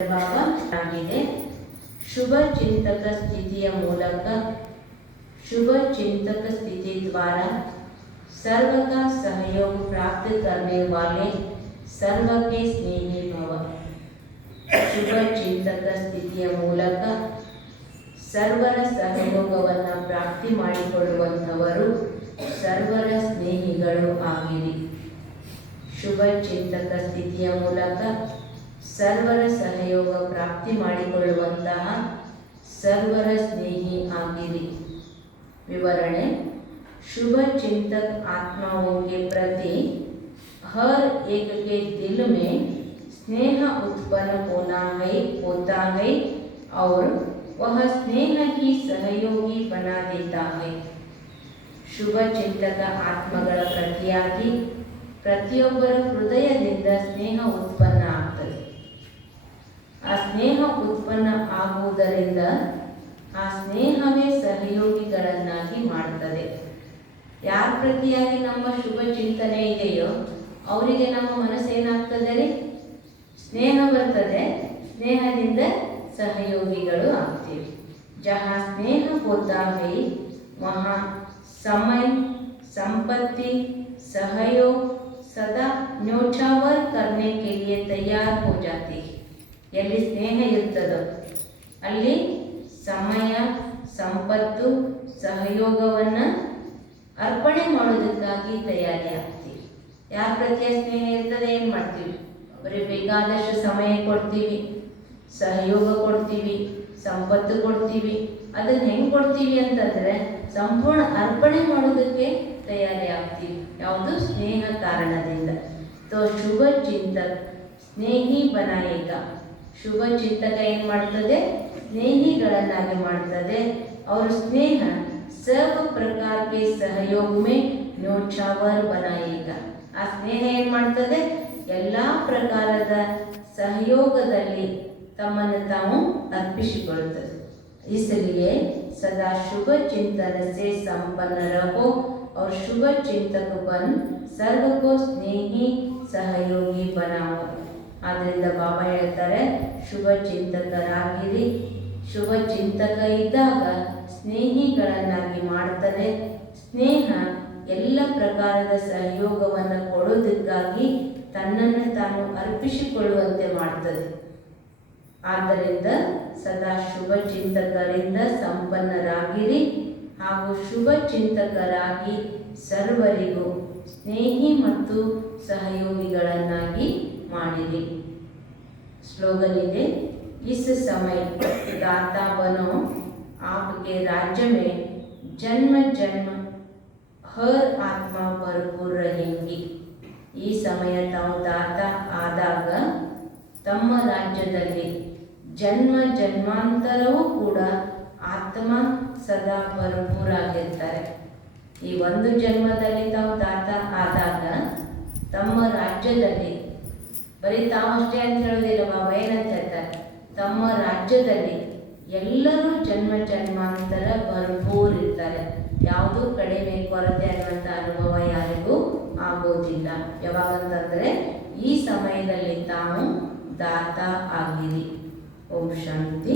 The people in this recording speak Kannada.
ಭಾವ ಆಗಿದೆ ಶುಭ ಚಿಂತಕ ಸ್ಥಿತಿಯ ಮೂಲಕ शुभ चिंतक स्थिति द्वारा सर्व का सहयोग प्राप्त करने वाले सर्व के स्नेही भव ಶುಭ ಚಿಂತಕ ಸ್ಥಿತಿಯ ಮೂಲಕ ಸರ್ವರ ಸಹಯೋಗವನ್ನು ಪ್ರಾಪ್ತಿ ಮಾಡಿಕೊಳ್ಳುವಂಥವರು ಸರ್ವರ ಸ್ನೇಹಿಗಳು ಆಗಿರಿ ಶುಭ ಚಿಂತಕ ಸ್ಥಿತಿಯ ಮೂಲಕ ಸರ್ವರ ಸಹಯೋಗ ಪ್ರಾಪ್ತಿ ಮಾಡಿಕೊಳ್ಳುವಂತಹ ಸರ್ವರ ಸ್ನೇಹಿ ಆಗಿರಿ विवरण शुभ चिंतक आत्माओं के प्रति हर एक के दिल में स्नेह उत्पन्न होना है होता है और वह स्नेह की सहयोगी बना देता है ಶುಭ ಚಿಂತಕ ಆತ್ಮಗಳ ಪ್ರತಿಯಾಗಿ ಪ್ರತಿಯೊಬ್ಬರ ಹೃದಯದಿಂದ ಸ್ನೇಹ ಉತ್ಪನ್ನ ಇರುವುದರಿಂದ ಆ ಸ್ನೇಹವೇ ಸಹಯೋಗಿಗಳನ್ನಾಗಿ ಮಾಡುತ್ತದೆ. ಯಾರ ಪ್ರತಿಯಾಗಿ ನಮ್ಮ ಶುಭ ಚಿಂತನೆ ಇದೆಯೋ ಅವರಿಗೆ ನಮ್ಮ ಮನಸ್ಸೇನಾಗ್ತದೆ? ರೀ ಸ್ನೇಹ ಬರ್ತದೆ. ಸ್ನೇಹದಿಂದ ಸಹಯೋಗಿಗಳು ಆಗ್ತೀವಿ. ಜಹ ಸ್ನೇಹ ಹೋತಾಹೈ ಮಹಾ ಸಮಯ ಸಂಪತ್ತಿ ಸಹಯೋಗ ಸದಾ ನ್ಯೋಚಾವರ್ ಕರ್ನೆ ಕೆ ಲಿಯೆ ತಯಾರ್ ಹೋ ಜಾತಿ. ಎಲ್ಲಿ ಸ್ನೇಹ ಇರ್ತದೋ ಅಲ್ಲಿ ಸಮಯ, ಸಂಪತ್ತು, ಸಹಯೋಗವನ್ನು ಅರ್ಪಣೆ ಮಾಡೋದಕ್ಕಾಗಿ ತಯಾರಿ ಆಗ್ತೀವಿ ಯಾರ ಪ್ರತಿಯ ಸ್ನೇಹ ಇರ್ತದೆ ಏನು ಮಾಡ್ತೀವಿ? ಅವರಿಗೆ ಬೇಕಾದಷ್ಟು ಸಮಯ ಕೊಡ್ತೀವಿ, ಸಹಯೋಗ ಕೊಡ್ತೀವಿ, ಸಂಪತ್ತು ಕೊಡ್ತೀವಿ. ಅದನ್ನು ಹೆಂಗೆ ಕೊಡ್ತೀವಿ ಅಂತಂದರೆ ಸಂಪೂರ್ಣ ಅರ್ಪಣೆ ಮಾಡೋದಕ್ಕೆ ತಯಾರಿ ಆಗ್ತೀವಿ ಯಾವುದು? ಸ್ನೇಹ ಕಾರಣದಿಂದ. ತೋ ಶುಭ ಚಿಂತಕ್, ಸ್ನೇಹಿ ಬನಾಯಿಕ. ಶುಭ ಚಿಂತಕ ಏನು ಮಾಡ್ತದೆ ಸ್ನೇಹಿಗಳನ್ನಾಗಿ ಮಾಡ್ತದೆ ಅವ್ರ ಸ್ನೇಹ ಸರ್ವ ಪ್ರಕಾರಕ್ಕೆ ಸಹಯೋಗ ಮೇ ನ್ಯೋಚಾವರ್ ಬನಾಯಿಕ ಆ ಸ್ನೇಹ ಏನು ಮಾಡ್ತದೆ ಎಲ್ಲ ಪ್ರಕಾರದ ಸಹಯೋಗದಲ್ಲಿ ತಮ್ಮನ್ನು ತಾವು ಅರ್ಪಿಸಿಕೊಳ್ಳುತ್ತದೆ इसलिए सदा शुभ चिंतन से संपन्न रहो और शुभ चिंतक बन सर्व को स्नेही ಸಹಯೋಗಿ बनाओ ಆದ್ದರಿಂದ ಬಾಬಾ ಹೇಳ್ತಾರೆ, ಶುಭ ಚಿಂತಕರಾಗಿರಿ. ಶುಭ ಚಿಂತಕ ಇದ್ದಾಗ ಸ್ನೇಹಿಗಳನ್ನಾಗಿ ಮಾಡ್ತಾನೆ. ಸ್ನೇಹ ಎಲ್ಲ ಪ್ರಕಾರದ ಸಹಯೋಗವನ್ನು ಕೊಡೋದಕ್ಕಾಗಿ ತನ್ನನ್ನು ತಾನು ಅರ್ಪಿಸಿಕೊಳ್ಳುವಂತೆ ಮಾಡ್ತದೆ. ಆದ್ದರಿಂದ ಸದಾ ಶುಭ ಚಿಂತಕರಿಂದ ಸಂಪನ್ನರಾಗಿರಿ ಹಾಗೂ ಶುಭ ಚಿಂತಕರಾಗಿ ಸರ್ವರಿಗೂ ಸ್ನೇಹಿ ಮತ್ತು ಸಹಯೋಗಿಗಳನ್ನಾಗಿ ಮಾಡಿರಿ स्लोगन ಇದೆ इस समय दाता बनो आपके राज्य में जन्म जन्म हर आत्मा भरपूर रहेंगी ಈ ಸಮಯ ತಾವು ದಾತ ಆದಾಗ ತಮ್ಮ ರಾಜ್ಯದಲ್ಲಿ ಜನ್ಮ ಜನ್ಮಾಂತರವೂ ಕೂಡ ಆತ್ಮ ಸದಾ ಭರಪೂರಾಗಿರ್ತಾರೆ ಈ ಒಂದು ಜನ್ಮದಲ್ಲಿ ತಾವು ದಾತ ಆದಾಗ ತಮ್ಮ ರಾಜ್ಯದಲ್ಲಿ ಬರೀ ತಾವಷ್ಟೇ ಅಂತ ಹೇಳೋದಿಲ್ಲ ಬಾಬಾ ಏನಂತ ಹೇಳ್ತಾರೆ? ತಮ್ಮ ರಾಜ್ಯದಲ್ಲಿ ಎಲ್ಲರೂ ಜನ್ಮ ಜನ್ಮಾಂತರ ಭರ್ಪೂರ್ ಇರ್ತಾರೆ ಯಾವುದೂ ಕಡಿಮೆ ಕೊರತೆ ಅನ್ನುವಂಥ ಅನುಭವ ಯಾರಿಗೂ ಆಗೋದಿಲ್ಲ. ಯಾವಾಗಂತಂದರೆ, ಈ ಸಮಯದಲ್ಲಿ ತಾವು ದಾತ ಆಗಿರಿ. ಓಂ ಶಾಂತಿ.